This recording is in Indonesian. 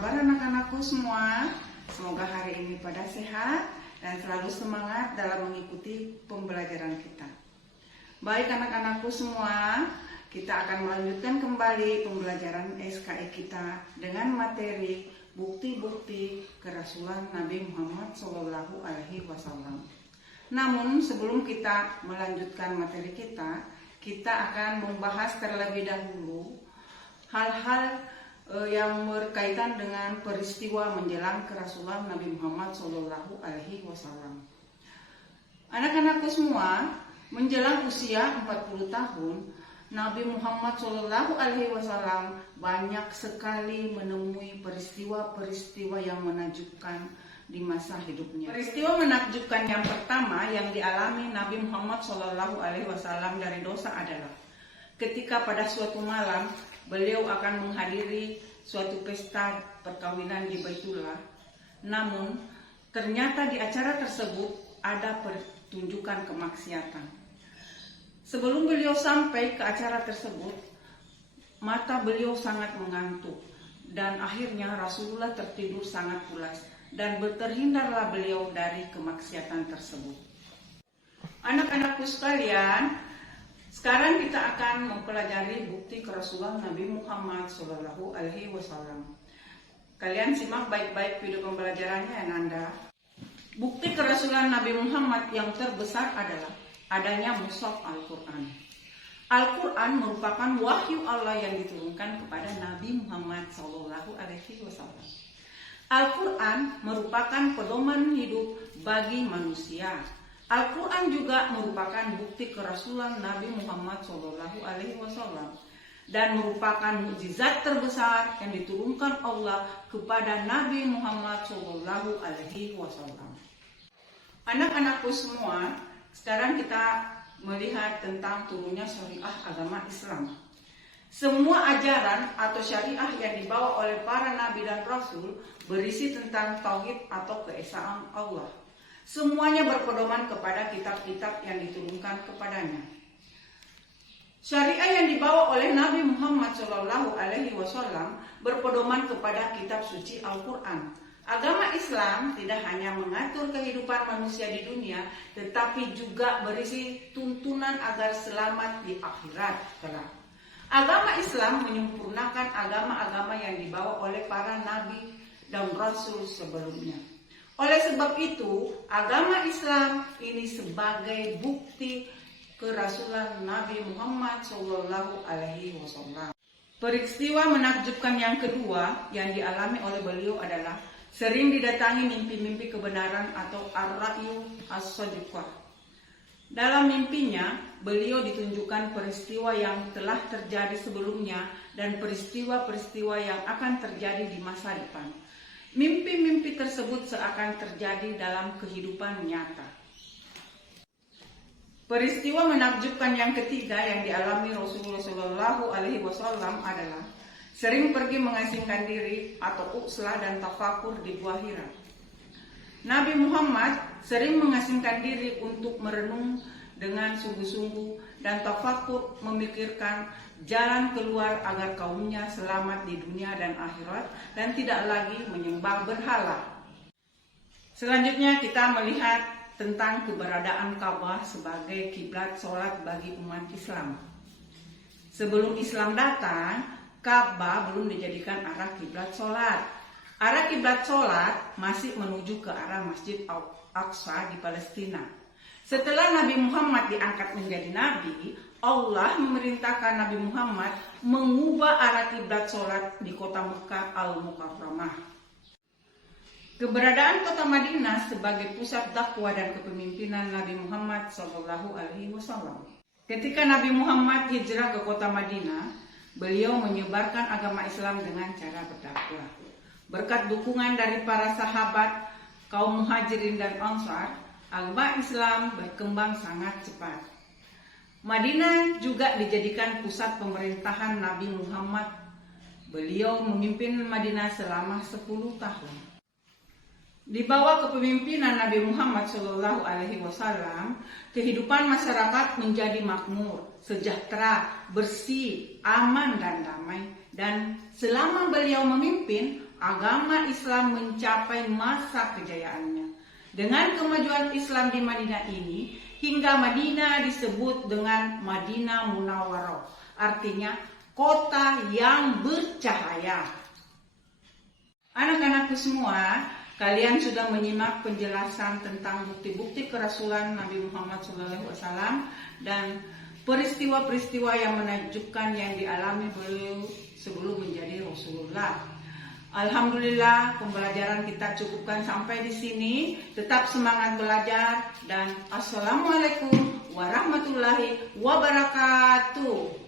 kabar anak-anakku semua? Semoga hari ini pada sehat dan selalu semangat dalam mengikuti pembelajaran kita. Baik anak-anakku semua, kita akan melanjutkan kembali pembelajaran SKI kita dengan materi bukti-bukti kerasulan Nabi Muhammad SAW. Namun sebelum kita melanjutkan materi kita akan membahas terlebih dahulu hal-hal yang berkaitan dengan peristiwa menjelang kerasulan Nabi Muhammad SAW. Anak-anakku semua, menjelang usia 40 tahun, Nabi Muhammad SAW banyak sekali menemui peristiwa-peristiwa yang menakjubkan di masa hidupnya. Peristiwa menakjubkan yang pertama yang dialami Nabi Muhammad SAW dari dosa adalah ketika pada suatu malam beliau akan menghadiri suatu pesta perkawinan di Baitullah. Namun ternyata di acara tersebut ada pertunjukan kemaksiatan. Sebelum beliau sampai ke acara tersebut, mata beliau sangat mengantuk dan akhirnya Rasulullah tertidur sangat pulas dan terhindarlah beliau dari kemaksiatan tersebut. Anak-anakku sekalian, sekarang kita akan mempelajari bukti kerasulan Nabi Muhammad SAW. Kalian simak baik-baik video pembelajarannya ya Nanda. Bukti kerasulan Nabi Muhammad yang terbesar adalah adanya mushaf Al-Quran. Al-Quran merupakan wahyu Allah yang diturunkan kepada Nabi Muhammad SAW. Al-Quran merupakan pedoman hidup bagi manusia. Al-Quran juga merupakan bukti kerasulan Nabi Muhammad SAW dan merupakan mukjizat terbesar yang diturunkan Allah kepada Nabi Muhammad SAW. Anak-anakku semua, sekarang kita melihat tentang turunnya syariah agama Islam. Semua ajaran atau syariah yang dibawa oleh para nabi dan rasul berisi tentang tauhid atau keesaan Allah. Semuanya berpedoman kepada kitab-kitab yang diturunkan kepadanya. Syariah yang dibawa oleh Nabi Muhammad SAW berpedoman kepada kitab suci Al-Quran. Agama Islam tidak hanya mengatur kehidupan manusia di dunia, tetapi juga berisi tuntunan agar selamat di akhirat kelak. Agama Islam menyempurnakan agama-agama yang dibawa oleh para nabi dan rasul sebelumnya. Oleh sebab itu, agama Islam ini sebagai bukti kerasulan Nabi Muhammad SAW. Peristiwa menakjubkan yang kedua yang dialami oleh beliau adalah sering didatangi mimpi-mimpi kebenaran atau ar-ra'yu as-sadiqah. Dalam mimpinya, beliau ditunjukkan peristiwa yang telah terjadi sebelumnya dan peristiwa-peristiwa yang akan terjadi di masa depan. Mimpi-mimpi tersebut seakan terjadi dalam kehidupan nyata. Peristiwa menakjubkan yang ketiga yang dialami Rasulullah SAW adalah sering pergi mengasingkan diri atau ukslah dan tafakur di Gua Hira. Nabi Muhammad sering mengasingkan diri untuk merenung dengan sungguh-sungguh dan tafakur memikirkan jalan keluar agar kaumnya selamat di dunia dan akhirat dan tidak lagi menyembah berhala. Selanjutnya kita melihat tentang keberadaan Ka'bah sebagai kiblat sholat bagi umat Islam. Sebelum Islam datang, Ka'bah belum dijadikan arah kiblat sholat. Arah kiblat sholat masih menuju ke arah Masjid Al-Aqsa di Palestina. Setelah Nabi Muhammad diangkat menjadi nabi, Allah memerintahkan Nabi Muhammad mengubah arah kiblat sholat di kota Mekah Al-Mukarramah. Keberadaan kota Madinah sebagai pusat dakwah dan kepemimpinan Nabi Muhammad SAW. Ketika Nabi Muhammad hijrah ke kota Madinah, beliau menyebarkan agama Islam dengan cara berdakwah. Berkat dukungan dari para sahabat, kaum muhajirin dan ansar, agama Islam berkembang sangat cepat. Madinah juga dijadikan pusat pemerintahan Nabi Muhammad. Beliau memimpin Madinah selama 10 tahun. Di bawah kepemimpinan Nabi Muhammad SAW, kehidupan masyarakat menjadi makmur, sejahtera, bersih, aman dan damai. Dan selama beliau memimpin, agama Islam mencapai masa kejayaannya. Dengan kemajuan Islam di Madinah ini, hingga Madinah disebut dengan Madinah Munawwarah, artinya kota yang bercahaya. Anak-anakku semua, kalian sudah menyimak penjelasan tentang bukti-bukti kerasulan Nabi Muhammad SAW dan peristiwa-peristiwa yang menakjubkan yang dialami beliau sebelum menjadi Rasulullah. Alhamdulillah, pembelajaran kita cukupkan sampai di sini. Tetap semangat belajar dan assalamualaikum warahmatullahi wabarakatuh.